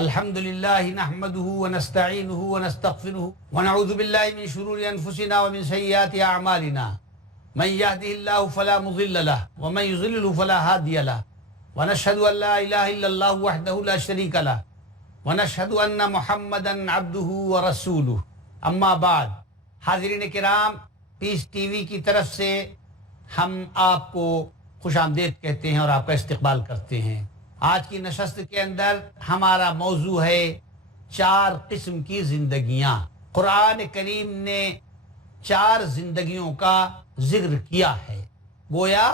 الحمد للہ نحمده ونستعینه ونستغفره ونعوذ باللہ من شرور انفسنا ومن سیئات اعمالنا من يهده الله فلا مضل له ومن يضلل فلا هادي له ونشهد ان لا اله الا الله وحده لا شريك له ونشهد ان محمدا عبده ورسوله اما بعد. حاضرین کرام، پیس ٹی وی کی طرف سے ہم آپ کو خوش آمدید کہتے ہیں اور آپ کا استقبال کرتے ہیں. آج کی نشست کے اندر ہمارا موضوع ہے 4 قسم کی زندگیاں. قرآن کریم نے 4 زندگیوں کا ذکر کیا ہے. گویا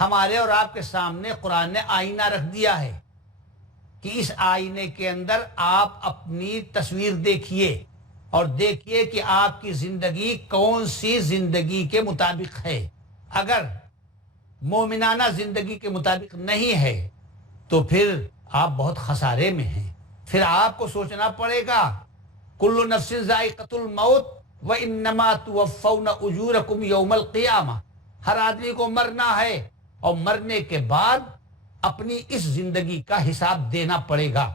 ہمارے اور آپ کے سامنے قرآن نے آئینہ رکھ دیا ہے کہ اس آئینے کے اندر آپ اپنی تصویر دیکھیے اور دیکھیے کہ آپ کی زندگی کون سی زندگی کے مطابق ہے. اگر مومنانہ زندگی کے مطابق نہیں ہے تو پھر آپ بہت خسارے میں ہیں. پھر آپ کو سوچنا پڑے گا کل نفس ذائقۃ الموت وانما توفون اجورکم یوم القیامہ. ہر آدمی کو مرنا ہے اور مرنے کے بعد اپنی اس زندگی کا حساب دینا پڑے گا.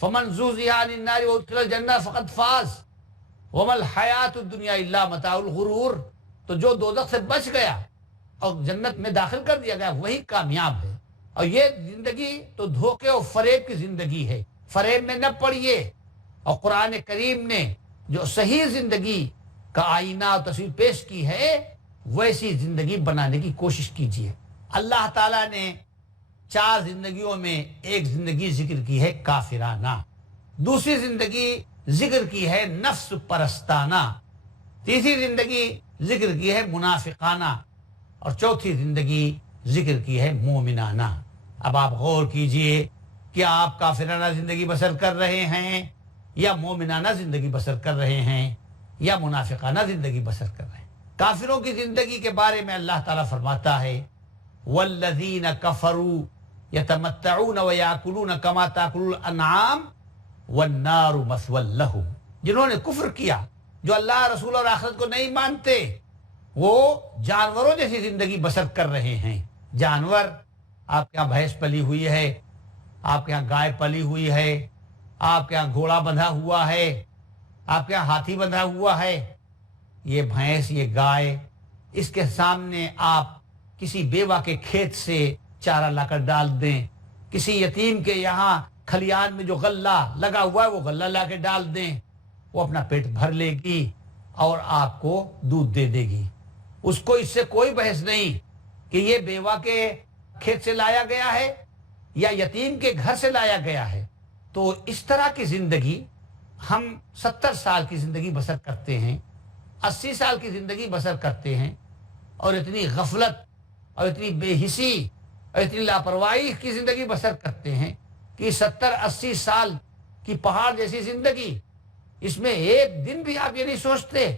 فمن زحزح عن النار وادخل الجنہ فقد فاز وما الحیات الدنیا الا متاع الغرور. تو جو دوزخ سے بچ گیا اور جنت میں داخل کر دیا گیا وہی کامیاب ہے. اور یہ زندگی تو دھوکے اور فریب کی زندگی ہے. فریب میں نہ پڑیے. اور قرآن کریم نے جو صحیح زندگی کا آئینہ اور تصویر پیش کی ہے ویسی زندگی بنانے کی کوشش کیجیے. اللہ تعالیٰ نے 4 زندگیوں میں ایک زندگی ذکر کی ہے کافرانہ، دوسری زندگی ذکر کی ہے نفس پرستانہ، تیسری زندگی ذکر کی ہے منافقانہ، اور چوتھی زندگی ذکر کی ہے مومنانہ. اب آپ غور کیجئے کہ آپ کافرانہ زندگی بسر کر رہے ہیں یا مومنانہ زندگی بسر کر رہے ہیں یا منافقانہ زندگی بسر کر رہے ہیں. کافروں کی زندگی کے بارے میں اللہ تعالیٰ فرماتا ہے والذین کفروا یتمتعون ویاکلون کما تاکل الانعام والنار مثوی لہم. جنہوں نے کفر کیا، جو اللہ رسول اور آخرت کو نہیں مانتے، وہ جانوروں جیسی زندگی بسر کر رہے ہیں. جانور، آپ کے یہاں بھینس پلی ہوئی ہے، آپ کے یہاں گائے پلی ہوئی ہے، آپ کے یہاں گھوڑا بندھا ہوا ہے، آپ کے یہاں ہاتھی بندھا ہوا ہے. یہ بھینس، یہ گائے، اس کے سامنے آپ کسی بیوہ کے کھیت سے چارہ لا کر ڈال دیں، کسی یتیم کے یہاں کھلیان میں جو غلہ لگا ہوا ہے وہ غلہ لا کے ڈال دیں، وہ اپنا پیٹ بھر لے گی اور آپ کو دودھ دے دے گی. اس کو اس سے کوئی بحث نہیں کہ یہ بیوہ کے کھیت سے لایا گیا ہے یا یتیم کے گھر سے لایا گیا ہے. تو اس طرح کی زندگی ہم 70 سال کی زندگی بسر کرتے ہیں، 80 سال کی زندگی بسر کرتے ہیں، اور اتنی غفلت اور اتنی بے حسی اور اتنی لاپرواہی کی زندگی بسر کرتے ہیں کہ 70-80 سال کی پہاڑ جیسی زندگی، اس میں ایک دن بھی آپ یہ نہیں سوچتے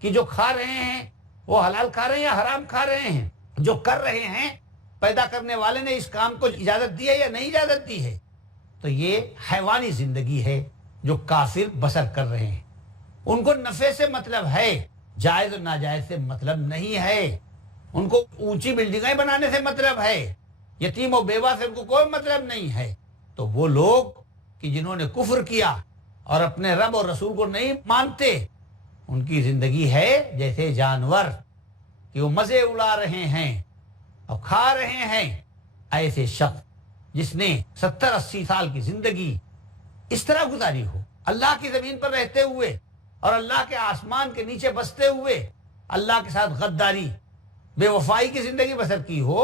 کہ جو کھا رہے ہیں وہ حلال کھا رہے ہیں یا حرام کھا رہے ہیں، جو کر رہے ہیں پیدا کرنے والے نے اس کام کو اجازت دی ہے یا نہیں اجازت دی ہے. تو یہ حیوانی زندگی ہے جو کافر بسر کر رہے ہیں. ان کو نفع سے مطلب ہے، جائز اور ناجائز سے مطلب نہیں ہے. ان کو اونچی بلڈنگیں بنانے سے مطلب ہے، یتیم و بیوہ سے ان کو کوئی مطلب نہیں ہے. تو وہ لوگ کہ جنہوں نے کفر کیا اور اپنے رب اور رسول کو نہیں مانتے، ان کی زندگی ہے جیسے جانور کہ وہ مزے اڑا رہے ہیں اور کھا رہے ہیں. ایسے شخص جس نے 70-80 سال کی زندگی اس طرح گزاری ہو، اللہ کی زمین پر رہتے ہوئے اور اللہ کے آسمان کے نیچے بستے ہوئے اللہ کے ساتھ غداری، بے وفائی کی زندگی بسر کی ہو،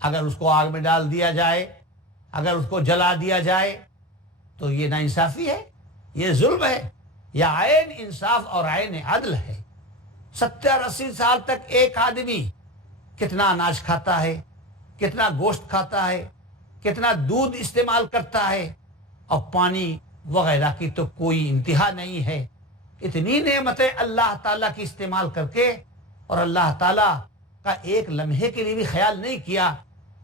اگر اس کو آگ میں ڈال دیا جائے، اگر اس کو جلا دیا جائے تو یہ ناانصافی ہے، یہ ظلم ہے، یہ عین انصاف اور عین عدل ہے. 70-80 سال تک ایک آدمی کتنا اناج کھاتا ہے، کتنا گوشت کھاتا ہے، کتنا دودھ استعمال کرتا ہے، اور پانی وغیرہ کی تو کوئی انتہا نہیں ہے. اتنی نعمتیں اللہ تعالیٰ کی استعمال کر کے اور اللہ تعالیٰ کا ایک لمحے کے لیے بھی خیال نہیں کیا،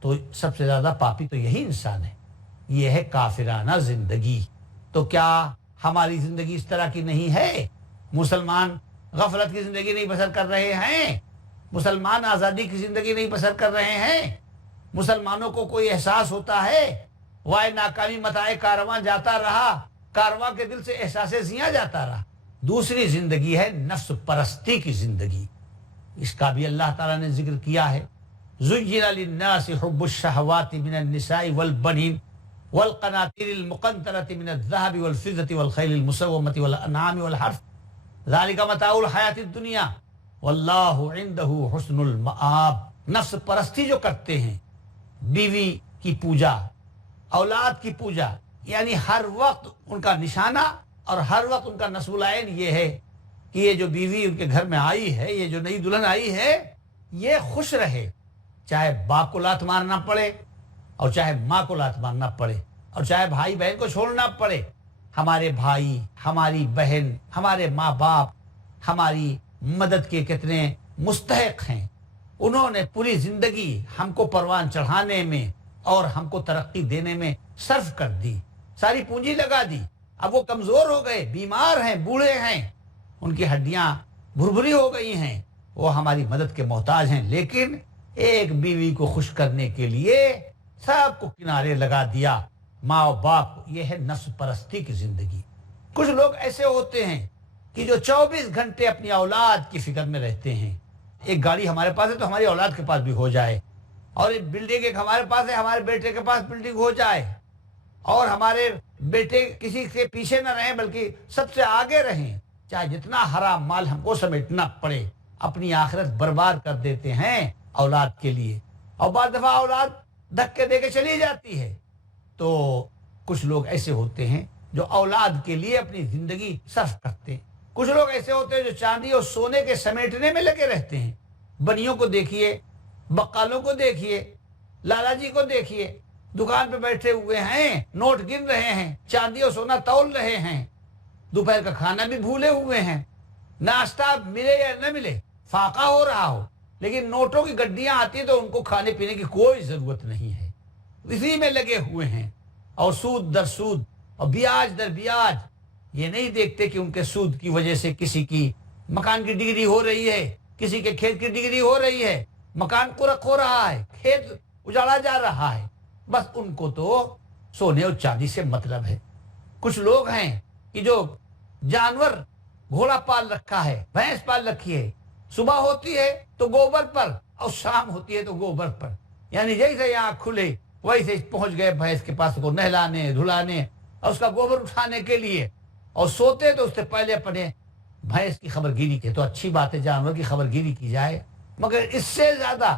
تو سب سے زیادہ پاپی تو یہی انسان ہے. یہ ہے کافرانہ زندگی. تو کیا ہماری زندگی اس طرح کی نہیں ہے؟ مسلمان غفلت کی زندگی نہیں بسر کر رہے ہیں؟ مسلمان آزادی کی زندگی نہیں بسر کر رہے ہیں؟ مسلمانوں کو کوئی احساس ہوتا ہے وائے ناکامی متائے کارواں جاتا رہا، کارواں کے دل سے احساس زیاں جاتا رہا۔ دوسری زندگی ہے نفس پرستی کی زندگی، اس کا بھی اللہ تعالیٰ نے ذکر کیا ہے۔ زُيِّنَ لِلنَّاسِ حُبُّ الشَّهَوَاتِ مِنَ النِّسَاءِ وَالْبَنِينَ وَالْقَنَاطِيرِ الْمُقَنطَرَةِ مِنَ الذَّهَبِ وَالْفِضَّةِ وَالْخَيْلِ الْمُسَوَّمَةِ وَالْأَنْعَامِ وَالْحَرْثِ ذَلِكَ مَتَاعُ الْحَيَاةِ الدُّنْيَا وَاللَّهُ عِندَهُ حُسْنُ الْمَآبِ۔ نفس پرستی جو کرتے ہیں، بیوی کی پوجا، اولاد کی پوجا، یعنی ہر وقت ان کا نشانہ اور ہر وقت ان کا نصب العین یہ ہے کہ یہ جو بیوی ان کے گھر میں آئی ہے، یہ جو نئی دلہن آئی ہے، یہ خوش رہے، چاہے باپ کو لات مارنا پڑے اور چاہے ماں کو لات مارنا پڑے اور چاہے بھائی بہن کو چھوڑنا پڑے۔ ہمارے بھائی، ہماری بہن، ہمارے ماں باپ ہماری مدد کے کتنے مستحق ہیں، انہوں نے پوری زندگی ہم کو پروان چڑھانے میں اور ہم کو ترقی دینے میں صرف کر دی، ساری پونجی لگا دی۔ اب وہ کمزور ہو گئے، بیمار ہیں، بوڑھے ہیں، ان کی ہڈیاں بھربھری ہو گئی ہیں، وہ ہماری مدد کے محتاج ہیں، لیکن ایک بیوی کو خوش کرنے کے لیے سب کو کنارے لگا دیا، ماں و باپ کو۔ یہ ہے نفس پرستی کی زندگی۔ کچھ لوگ ایسے ہوتے ہیں کہ جو 24 گھنٹے اپنی اولاد کی فکر میں رہتے ہیں۔ ایک گاڑی ہمارے پاس ہے تو ہماری اولاد کے پاس بھی ہو جائے، اور ایک بلڈنگ ایک ہمارے پاس ہے، ہمارے بیٹے کے پاس بلڈنگ ہو جائے، اور ہمارے بیٹے کسی کے پیچھے نہ رہیں بلکہ سب سے آگے رہیں، چاہے جتنا حرام مال ہم کو سمیٹنا پڑے۔ اپنی آخرت برباد کر دیتے ہیں اولاد کے لیے، اور بعض دفعہ اولاد دھکے دے کے چلی جاتی ہے۔ تو کچھ لوگ ایسے ہوتے ہیں جو اولاد کے لیے اپنی زندگی صرف کرتے ہیں۔ کچھ لوگ ایسے ہوتے ہیں جو چاندی اور سونے کے سمیٹنے میں لگے رہتے ہیں۔ بنیوں کو دیکھیے، بقالوں کو دیکھیے، لالا جی کو دیکھیے، دکان پہ بیٹھے ہوئے ہیں، نوٹ گن رہے ہیں، چاندی اور سونا تول رہے ہیں، دوپہر کا کھانا بھی بھولے ہوئے ہیں، ناشتہ ملے یا نہ ملے، فاقہ ہو رہا ہو، لیکن نوٹوں کی گڈیاں آتی ہیں تو ان کو کھانے پینے کی کوئی ضرورت نہیں ہے، اسی میں لگے ہوئے ہیں، اور سود در سود اور بیاج در بیاج۔ یہ نہیں دیکھتے کہ ان کے سود کی وجہ سے کسی کی مکان کی ڈگری ہو رہی ہے، کسی کے کھیت کی ڈگری ہو رہی ہے، مکان قرق ہو رہا ہے، کھیت اجاڑا جا رہا ہے، بس ان کو تو سونے اور چاندی سے مطلب ہے۔ کچھ لوگ ہیں کہ جو جانور گھوڑا پال رکھا ہے، بھینس پال رکھی ہے، صبح ہوتی ہے تو گوبر پر اور شام ہوتی ہے تو گوبر پر، یعنی جیسے یہاں کھلے ویسے پہنچ گئے بھینس کے پاس کو نہلانے دھلانے اور اس کا گوبر اٹھانے کے لیے، اور سوتے تو اس سے پہلے اپنے بھینس کی خبر گیری کی۔ تو اچھی بات ہے جانور کی خبر گیری کی جائے، مگر اس سے زیادہ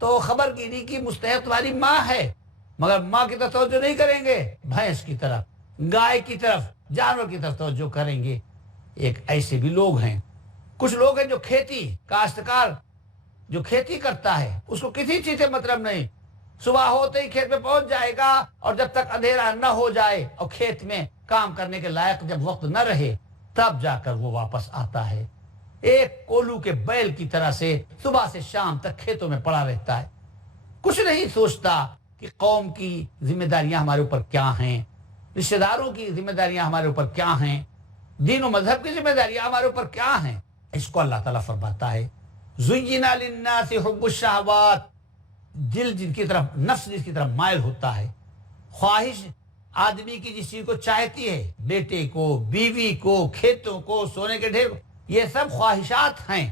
تو خبر گیری کی مستحق والی ماں ہے، مگر ماں کی طرف توجہ نہیں کریں گے، بھینس کی طرف، گائے کی طرف، جانور کی طرف توجہ کریں گے۔ ایک ایسے بھی لوگ ہیں۔ کچھ لوگ ہیں جو کھیتی، کاشتکار جو کھیتی کرتا ہے، اس کو کسی چیز سے مطلب نہیں، صبح ہوتے ہی کھیت میں پہنچ جائے گا، اور جب تک اندھیرا نہ ہو جائے اور کھیت میں کام کرنے کے لائق جب وقت نہ رہے تب جا کر وہ واپس آتا ہے، ایک کولو کے بیل کی طرح سے صبح سے شام تک کھیتوں میں پڑا رہتا ہے، کچھ نہیں سوچتا کہ قوم کی ذمہ داریاں ہمارے اوپر کیا ہیں، رشتہ داروں کی ذمہ داریاں ہمارے اوپر کیا ہیں، دین و مذہب کی ذمہ داریاں ہمارے اوپر کیا ہیں۔ اس کو اللہ تعالیٰ فرماتا ہے زُيِّنَ لِلنَّاسِ حُبُّ الشَّهَوَاتِ، دل جن کی طرف، نفس جس کی طرف مائل ہوتا ہے، خواہش آدمی کی جس چیز کو چاہتی ہے، بیٹے کو، بیوی کو، کھیتوں کو، سونے کے ڈھیر کو، یہ سب خواہشات ہیں،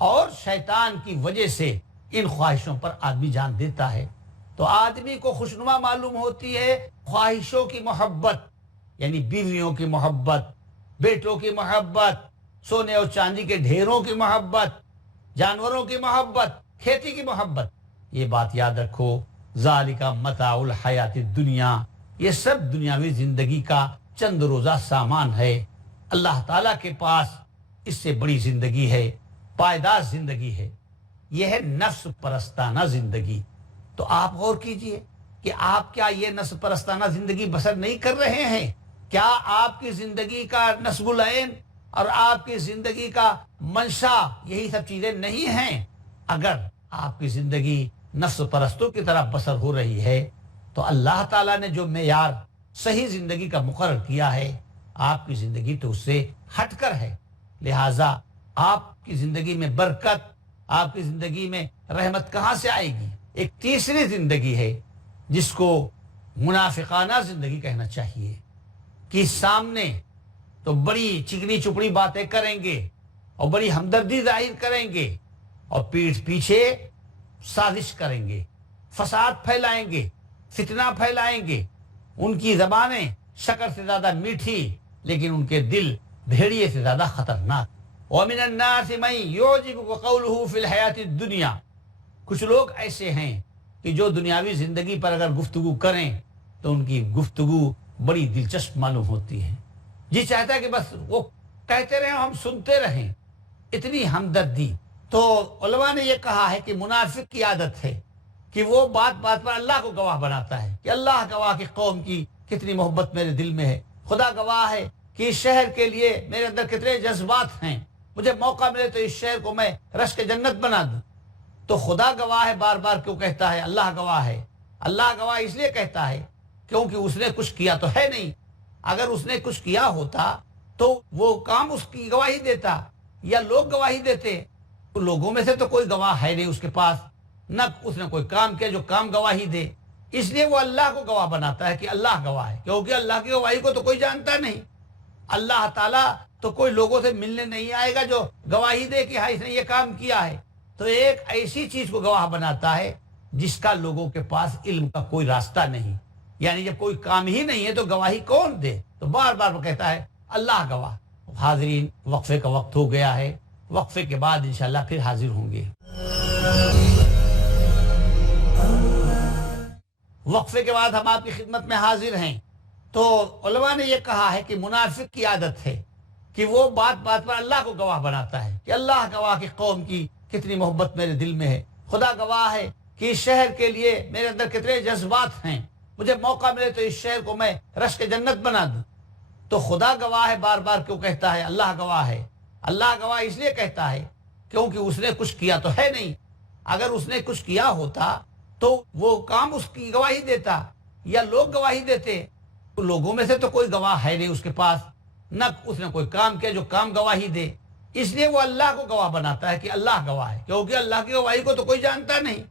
اور شیطان کی وجہ سے ان خواہشوں پر آدمی جان دیتا ہے۔ تو آدمی کو خوشنما معلوم ہوتی ہے خواہشوں کی محبت، یعنی بیویوں کی محبت، بیٹوں کی محبت، سونے اور چاندی کے ڈھیروں کی محبت، جانوروں کی محبت، کھیتی کی محبت۔ یہ بات یاد رکھو، ذالک متاع الحیات الدنیا، یہ سب دنیاوی زندگی کا چند روزہ سامان ہے، اللہ تعالیٰ کے پاس اس سے بڑی زندگی ہے، پائیدار زندگی ہے، یہ ہے نفس پرستانہ زندگی۔ تو آپ غور کیجئے کہ آپ کیا یہ نفس پرستانہ زندگی بسر نہیں کر رہے ہیں؟ کیا آپ کی زندگی کا نصب العین اور آپ کی زندگی کا منشا یہی سب چیزیں نہیں ہیں؟ اگر آپ کی زندگی نفس پرستوں کی طرح بسر ہو رہی ہے تو اللہ تعالیٰ نے جو معیار صحیح زندگی کا مقرر کیا ہے، آپ کی زندگی تو اس سے ہٹ کر ہے، لہٰذا آپ کی زندگی میں برکت، آپ کی زندگی میں رحمت کہاں سے آئے گی؟ ایک تیسری زندگی ہے جس کو منافقانہ زندگی کہنا چاہیے کہ سامنے تو بڑی چکنی چپڑی باتیں کریں گے اور بڑی ہمدردی ظاہر کریں گے اور پیٹھ پیچھے سازش کریں گے، فساد پھیلائیں گے، فتنہ پھیلائیں گے۔ ان کی زبانیں شکر سے زیادہ میٹھی لیکن ان کے دل بھیڑیے سے زیادہ خطرناک۔ وَمِنَ النَّاسِ مَن يُعْجِبُكَ قَوْلُهُ فِي الْحَيَاةِ الدُّنْيَا، کچھ لوگ ایسے ہیں کہ جو دنیاوی زندگی پر اگر گفتگو کریں تو ان کی گفتگو بڑی دلچسپ معلوم ہوتی ہے۔ جی چاہتا ہے کہ بس وہ کہتے رہیں ہم سنتے رہیں، اتنی ہمدردی۔ تو علماء نے یہ کہا ہے کہ منافق کی عادت ہے کہ وہ بات بات پر اللہ کو گواہ بناتا ہے کہ اللہ گواہ کہ قوم کی کتنی محبت میرے دل میں ہے، خدا گواہ ہے کہ اس شہر کے لیے میرے اندر کتنے جذبات ہیں، مجھے موقع ملے تو اس شہر کو میں رشک جنت بنا دوں۔ تو خدا گواہ ہے بار بار کیوں کہتا ہے اللہ گواہ ہے؟ اللہ گواہ اس لیے کہتا ہے کیونکہ اس نے کچھ کیا تو ہے نہیں۔ اگر اس نے کچھ کیا ہوتا تو وہ کام اس کی گواہی دیتا یا لوگ گواہی دیتے، تو لوگوں میں سے تو کوئی گواہ ہے نہیں اس کے پاس، نہ اس نے کوئی کام کیا جو کام گواہی دے، اس لیے وہ اللہ کو گواہ بناتا ہے کہ اللہ گواہ ہے، کیونکہ اللہ کی گواہی کو تو کوئی جانتا نہیں۔ اللہ تعالیٰ تو کوئی لوگوں سے ملنے نہیں آئے گا جو گواہی دے کہ ہاں اس نے یہ کام کیا ہے۔ تو ایک ایسی چیز کو گواہ بناتا ہے جس کا لوگوں کے پاس علم کا کوئی راستہ نہیں، یعنی جب کوئی کام ہی نہیں ہے تو گواہی کون دے؟ تو بار بار وہ کہتا ہے اللہ گواہ۔ حاضرین، وقفے کا وقت ہو گیا ہے، وقفے کے بعد انشاءاللہ پھر حاضر ہوں گے۔ وقفے کے بعد ہم آپ کی خدمت میں حاضر ہیں۔ تو علماء نے یہ کہا ہے کہ منافق کی عادت ہے کہ وہ بات بات پر اللہ کو گواہ بناتا ہے کہ اللہ گواہ کہ قوم کی کتنی محبت میرے دل میں ہے، خدا گواہ ہے کہ اس شہر کے لیے میرے اندر کتنے جذبات ہیں، مجھے موقع ملے تو اس شہر کو میں رشک جنت بنا دوں۔ تو خدا گواہ ہے بار بار کیوں کہتا ہے اللہ گواہ ہے؟ اللہ گواہ اس لیے کہتا ہے کیونکہ اس نے کچھ کیا تو ہے نہیں۔ اگر اس نے کچھ کیا ہوتا تو وہ کام اس کی گواہی دیتا یا لوگ گواہی دیتے، تو لوگوں میں سے تو کوئی گواہ ہے نہیں اس کے پاس، نہ اس نے کوئی کام کیا جو کام گواہی دے، اس لیے وہ اللہ کو گواہ بناتا ہے کہ اللہ گواہ ہے، کیونکہ اللہ کی گواہی کو تو کوئی جانتا نہیں۔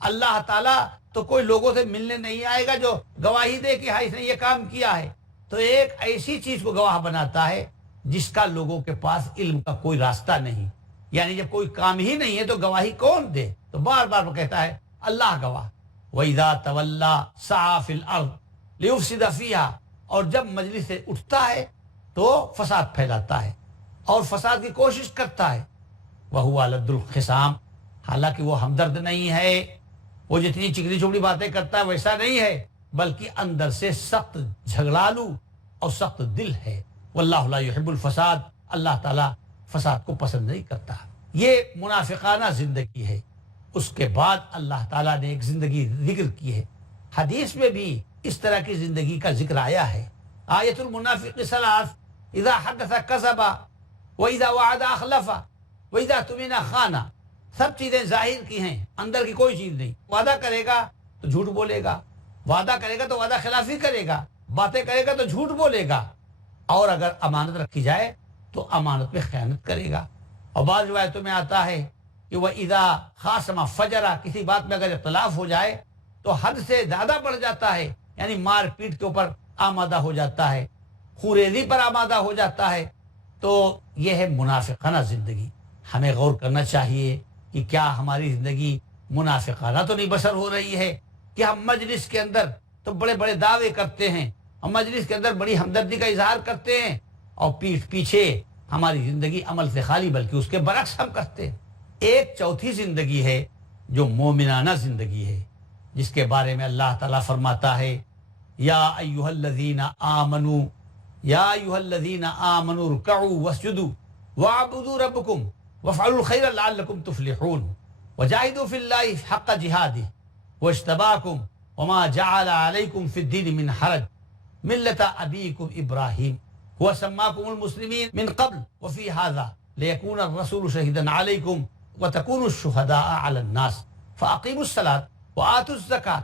اللہ تعالیٰ تو کوئی لوگوں سے ملنے نہیں آئے گا جو گواہی دے کہ ہاں اس نے یہ کام کیا ہے۔ تو ایک ایسی چیز کو گواہ بناتا ہے جس کا لوگوں کے پاس علم کا کوئی راستہ نہیں، یعنی جب کوئی کام ہی نہیں ہے تو گواہی کون دے؟ تو بار بار وہ کہتا ہے اللہ گواہ۔ وَإِذَا تَوَلَّى سَعَى فِي الْأَرْضِ لِيُفْسِدَ فِيهَا، اور جب مجلس سے اٹھتا ہے تو فساد پھیلاتا ہے اور فساد کی کوشش کرتا ہے۔ وَهُوَ لَدُّ الْخِصَامِ، حالانکہ وہ ہمدرد نہیں ہے، وہ جتنی چکنی چپڑی باتیں کرتا ہے ویسا نہیں ہے، بلکہ اندر سے سخت جھگڑالو اور سخت دل ہے۔ واللہ لا يحب الفساد، اللہ تعالیٰ فساد کو پسند نہیں کرتا۔ یہ منافقانہ زندگی ہے۔ اس کے بعد اللہ تعالیٰ نے ایک زندگی ذکر کی ہے، حدیث میں بھی اس طرح کی زندگی کا ذکر آیا ہے۔ آیت المنافق ثلاث، اذا حدث کذب واذا وعد اخلف واذا اؤتمن خان۔ سب چیزیں ظاہر کی ہیں، اندر کی کوئی چیز نہیں۔ وعدہ کرے گا تو جھوٹ بولے گا، وعدہ کرے گا تو وعدہ خلافی کرے گا، باتیں کرے گا تو جھوٹ بولے گا، اور اگر امانت رکھی جائے تو امانت میں خیانت کرے گا۔ اور بعض روایتوں میں آتا ہے کہ وہ اذا خاصم فجرا، کسی بات میں اگر اختلاف ہو جائے تو حد سے زیادہ بڑھ جاتا ہے، یعنی مار پیٹ کے اوپر آمادہ ہو جاتا ہے، خوریزی پر آمادہ ہو جاتا ہے۔ تو یہ ہے منافقانہ زندگی۔ ہمیں غور کرنا چاہیے کہ کیا ہماری زندگی منافقانہ تو نہیں بسر ہو رہی ہے کہ ہم مجلس کے اندر تو بڑے بڑے دعوے کرتے ہیں، ہم مجلس کے اندر بڑی ہمدردی کا اظہار کرتے ہیں، اور پیٹھ پیچھے ہماری زندگی عمل سے خالی بلکہ اس کے برعکس ہم کرتے ہیں۔ ایک چوتھی زندگی ہے جو مومنانہ زندگی ہے، جس کے بارے میں اللہ تعالیٰ فرماتا ہے یا ایھا الذین آمنوا، یا ایھا الذین آمنوا ارکعوا واسجدوا واعبدوا ربکم وافعلوا الخیر لعلکم تفلحون وجاہدوا فی اللہ حق جہادہ واجتباکم وما جعل علیکم فی الدین من حرج ملۃ ابیکم ابراہیم وسماکم المسلمین من قبل وفی ھذا لیکون الرسول شہیدا علیکم وتکونوا الشہداء علی الناس فاقیموا الصلاۃ وآتوا الزکاۃ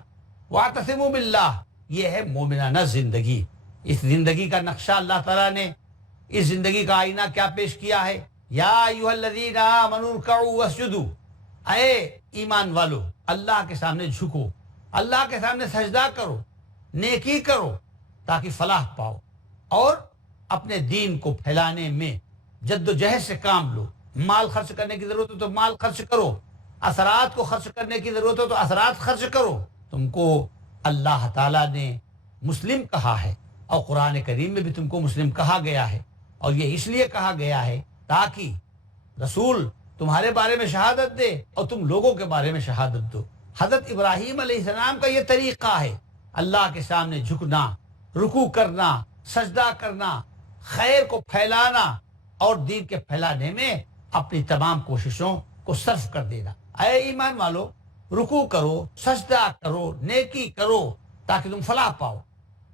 واعتصموا باللہ۔ یہ ہے مومنانہ زندگی۔ اس زندگی کا نقشہ اللہ تعالیٰ نے، اس زندگی کا آئینہ کیا پیش کیا ہے؟ یا ایھا الذین آمنوا ارکعوا واسجدوا، اے ایمان والو اللہ کے سامنے جھکو، اللہ کے سامنے سجدہ کرو، نیکی کرو تاکہ فلاح پاؤ، اور اپنے دین کو پھیلانے میں جد و جہد سے کام لو۔ مال خرچ کرنے کی ضرورت ہو تو مال خرچ کرو، اثرات کو خرچ کرنے کی ضرورت ہو تو اثرات خرچ کرو۔ تم کو اللہ تعالیٰ نے مسلم کہا ہے، اور قرآن کریم میں بھی تم کو مسلم کہا گیا ہے، اور یہ اس لیے کہا گیا ہے تاکہ رسول تمہارے بارے میں شہادت دے اور تم لوگوں کے بارے میں شہادت دو۔ حضرت ابراہیم علیہ السلام کا یہ طریقہ ہے، اللہ کے سامنے جھکنا، رکوع کرنا، سجدہ کرنا، خیر کو پھیلانا اور دین کے پھیلانے میں اپنی تمام کوششوں کو صرف کر دینا۔ اے ایمان والو، رکوع کرو، سجدہ کرو، نیکی کرو تاکہ تم فلاح پاؤ،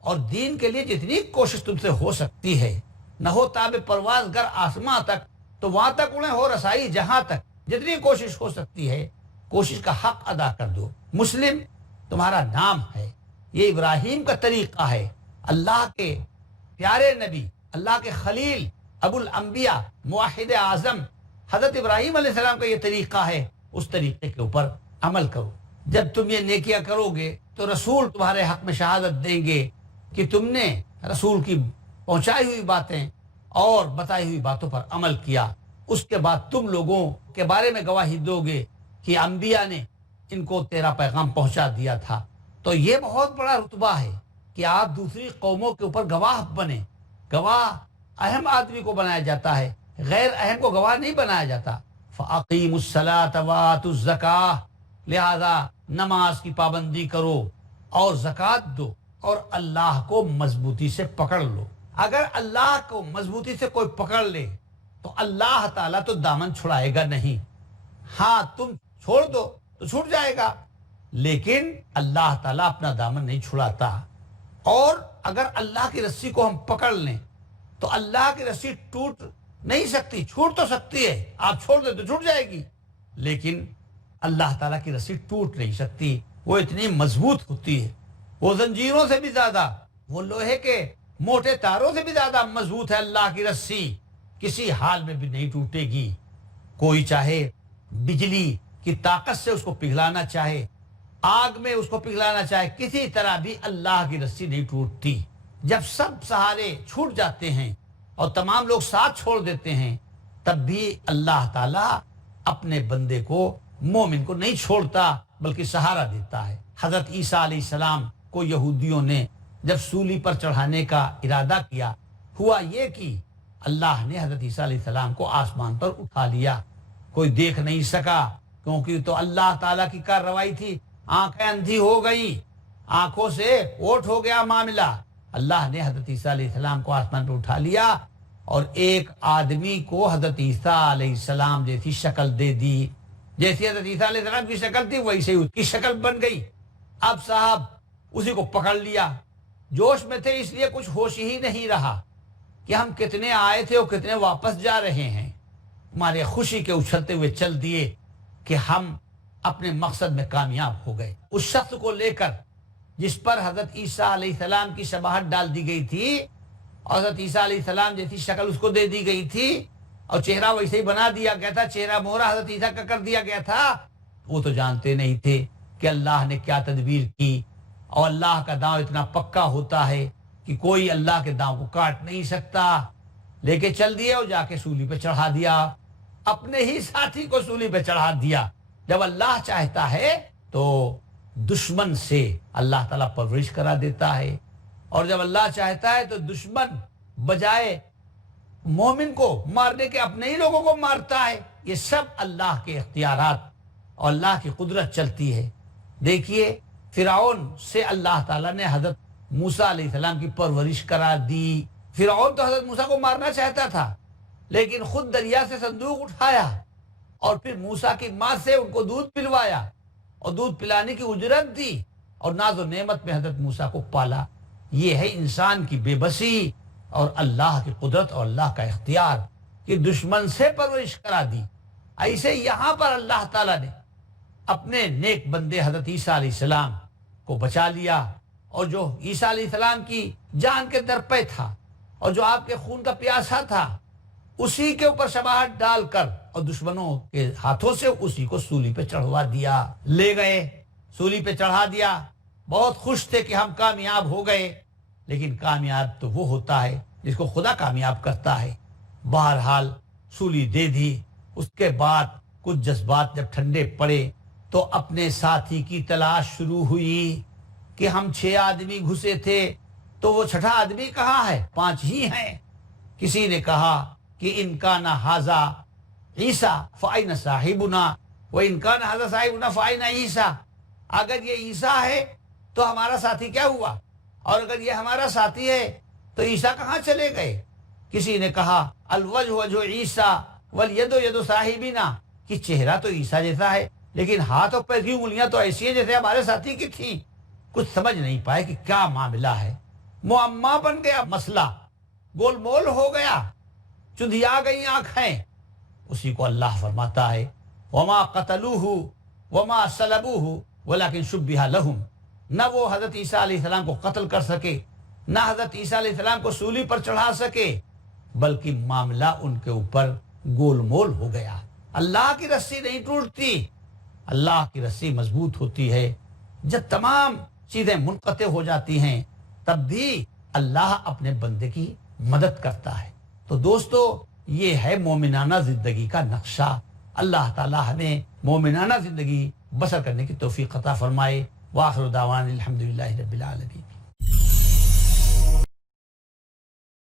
اور دین کے لیے جتنی کوشش تم سے ہو سکتی ہے، نہ ہو تاب پرواز گر آسماں تک تو وہاں تک انہیں ہو رسائی جہاں تک، جتنی کوشش ہو سکتی ہے کوشش کا حق ادا کر دو۔ مسلم تمہارا نام ہے، یہ ابراہیم کا طریقہ ہے، اللہ کے پیارے نبی، اللہ کے خلیل، ابو الانبیاء، موحد اعظم حضرت ابراہیم علیہ السلام کا یہ طریقہ ہے، اس طریقے کے اوپر عمل کرو۔ جب تم یہ نیکیاں کرو گے تو رسول تمہارے حق میں شہادت دیں گے کہ تم نے رسول کی پہنچائی ہوئی باتیں اور بتائی ہوئی باتوں پر عمل کیا۔ اس کے بعد تم لوگوں کے بارے میں گواہی دو گے کہ انبیاء نے ان کو تیرا پیغام پہنچا دیا تھا۔ تو یہ بہت بڑا رتبہ ہے کہ آپ دوسری قوموں کے اوپر گواہ بنیں۔ گواہ اہم آدمی کو بنایا جاتا ہے، غیر اہم کو گواہ نہیں بنایا جاتا۔ فَأَقِيمُوا الصَّلَاةَ وَآتُوا الزَّكَاةَ، لہذا نماز کی پابندی کرو اور زکوٰۃ دو اور اللہ کو مضبوطی سے پکڑ لو۔ اگر اللہ کو مضبوطی سے کوئی پکڑ لے تو اللہ تعالیٰ تو دامن چھڑائے گا نہیں۔ ہاں تم چھوڑ دو تو چھوٹ جائے گا، لیکن اللہ تعالیٰ اپنا دامن نہیں چھڑاتا۔ اور اگر اللہ کی رسی کو ہم پکڑ لیں تو اللہ کی رسی ٹوٹ نہیں سکتی، چھوٹ تو سکتی ہے، آپ چھوڑ دیں تو چھوٹ جائے گی، لیکن اللہ تعالیٰ کی رسی ٹوٹ نہیں سکتی، وہ اتنی مضبوط ہوتی ہے، وہ زنجیروں سے بھی زیادہ، وہ لوہے کے موٹے تاروں سے بھی زیادہ مضبوط ہے۔ اللہ کی رسی کسی حال میں بھی نہیں ٹوٹے گی۔ کوئی چاہے بجلی کی طاقت سے اس کو پگھلانا چاہے، آگ میں اس کو پگھلانا چاہے، کسی طرح بھی اللہ کی رسی نہیں ٹوٹتی۔ جب سب سہارے چھوٹ جاتے ہیں اور تمام لوگ ساتھ چھوڑ دیتے ہیں، تب بھی اللہ تعالیٰ اپنے بندے کو، مومن کو نہیں چھوڑتا بلکہ سہارا دیتا ہے۔ حضرت عیسیٰ علیہ السلام کو یہودیوں نے جب سولی پر چڑھانے کا ارادہ کیا، ہوا یہ کہ اللہ نے حضرت عیسیٰ علیہ السلام کو آسمان پر اٹھا لیا۔ کوئی دیکھ نہیں سکا کیونکہ تو اللہ تعالیٰ کی کارروائی تھی، آنکھیں اندھی ہو گئی، آنکھوں سے اوٹ ہو گیا معاملہ۔ اللہ نے حضرت عیسیٰ علیہ السلام کو آسمان پر اٹھا لیا اور ایک آدمی کو حضرت عیسیٰ علیہ السلام جیسی شکل دے دی، جیسی حضرت عیسیٰ علیہ السلام کی شکل تھی ویسے ہی اس کی شکل بن گئی۔ اب صاحب اسی کو پکڑ لیا، جوش میں تھے اس لیے کچھ ہوش ہی نہیں رہا کہ ہم کتنے آئے تھے اور کتنے واپس جا رہے ہیں۔ ہمارے خوشی کے اچھلتے ہوئے چل دیے کہ ہم اپنے مقصد میں کامیاب ہو گئے۔ اس شخص کو لے کر جس پر حضرت عیسیٰ علیہ السلام کی شباہت ڈال دی گئی تھی اور حضرت عیسیٰ علیہ السلام جیسی شکل اس کو دے دی گئی تھی اور چہرہ ویسے ہی بنا دیا گیا تھا، چہرہ مہرہ حضرت عیسیٰ کا کر دیا گیا تھا، وہ تو جانتے نہیں تھے کہ اللہ نے کیا تدبیر کی، اور اللہ کا داؤں اتنا پکا ہوتا ہے کہ کوئی اللہ کے داؤں کو کاٹ نہیں سکتا۔ لے کے چل دیے اور جا کے سولی پہ چڑھا دیا، اپنے ہی ساتھی کو سولی پہ چڑھا دیا۔ جب اللہ چاہتا ہے تو دشمن سے اللہ تعالیٰ پرورش کرا دیتا ہے، اور جب اللہ چاہتا ہے تو دشمن بجائے مومن کو مارنے کے اپنے ہی لوگوں کو مارتا ہے۔ یہ سب اللہ کے اختیارات اور اللہ کی قدرت چلتی ہے۔ دیکھیے فرعون سے اللہ تعالیٰ نے حضرت موسیٰ علیہ السلام کی پرورش کرا دی۔ فرعون تو حضرت موسیٰ کو مارنا چاہتا تھا، لیکن خود دریا سے صندوق اٹھایا اور پھر موسیٰ کی ماں سے ان کو دودھ پلوایا اور دودھ پلانے کی اجرت دی اور ناز و نعمت میں حضرت موسیٰ کو پالا۔ یہ ہے انسان کی بے بسی اور اللہ کی قدرت اور اللہ کا اختیار کہ دشمن سے پرورش کرا دی۔ ایسے یہاں پر اللہ تعالیٰ نے اپنے نیک بندے حضرت عیسیٰ علیہ السلام کو بچا لیا، اور جو عیسیٰ علیہ السلام کی جان کے در پہ تھا اور جو آپ کے خون کا پیاسا تھا، اسی کے اوپر شباہت ڈال کر اور دشمنوں کے ہاتھوں سے اسی کو سولی پہ چڑھوا دیا۔ لے گئے، سولی پہ چڑھا دیا، بہت خوش تھے کہ ہم کامیاب ہو گئے، لیکن کامیاب تو وہ ہوتا ہے جس کو خدا کامیاب کرتا ہے۔ بہرحال سولی دے دی، اس کے بعد کچھ جذبات جب ٹھنڈے پڑے تو اپنے ساتھی کی تلاش شروع ہوئی کہ ہم 6 آدمی گھسے تھے تو وہ 6ٹھا آدمی کہاں ہے؟ 5 ہی ہیں۔ کسی نے کہا کہ ان کا نہ حاضا عیسیٰ فائن صاحبنا و ان کا نہ حاضا صاحبنا فائن عیسیٰ، اگر یہ عیسیٰ ہے تو ہمارا ساتھی کیا ہوا، اور اگر یہ ہمارا ساتھی ہے تو عیسیٰ کہاں چلے گئے؟ کسی نے کہا الوجہ وجہ عیسیٰ والید ید صاحبنا، کہ چہرہ تو عیسیٰ جیسا ہے لیکن ہاتھ اور پیر کی انگلیاں تو ایسی ہیں جیسے ہمارے ساتھی کی تھیں۔ کچھ سمجھ نہیں پائے کہ کیا معاملہ ہے، معمہ بن گیا مسئلہ، گول مول ہو گیا، چندھیا گئی آنکھیں۔ اسی کو اللہ فرماتا ہے وما قتلوہ وما صلبوہ ولکن شبہ لہم، نہ وہ حضرت عیسیٰ علیہ السلام کو قتل کر سکے، نہ حضرت عیسیٰ علیہ السلام کو سولی پر چڑھا سکے، بلکہ معاملہ ان کے اوپر گول مول ہو گیا۔ اللہ کی رسی نہیں ٹوٹتی، اللہ کی رسی مضبوط ہوتی ہے۔ جب تمام چیزیں منقطع ہو جاتی ہیں تب بھی اللہ اپنے بندے کی مدد کرتا ہے۔ تو دوستو، یہ ہے مومنانہ زندگی کا نقشہ۔ اللہ تعالی ہمیں مومنانہ زندگی بسر کرنے کی توفیق عطا فرمائے۔ وآخر دعوانا الحمدللہ رب العالمین۔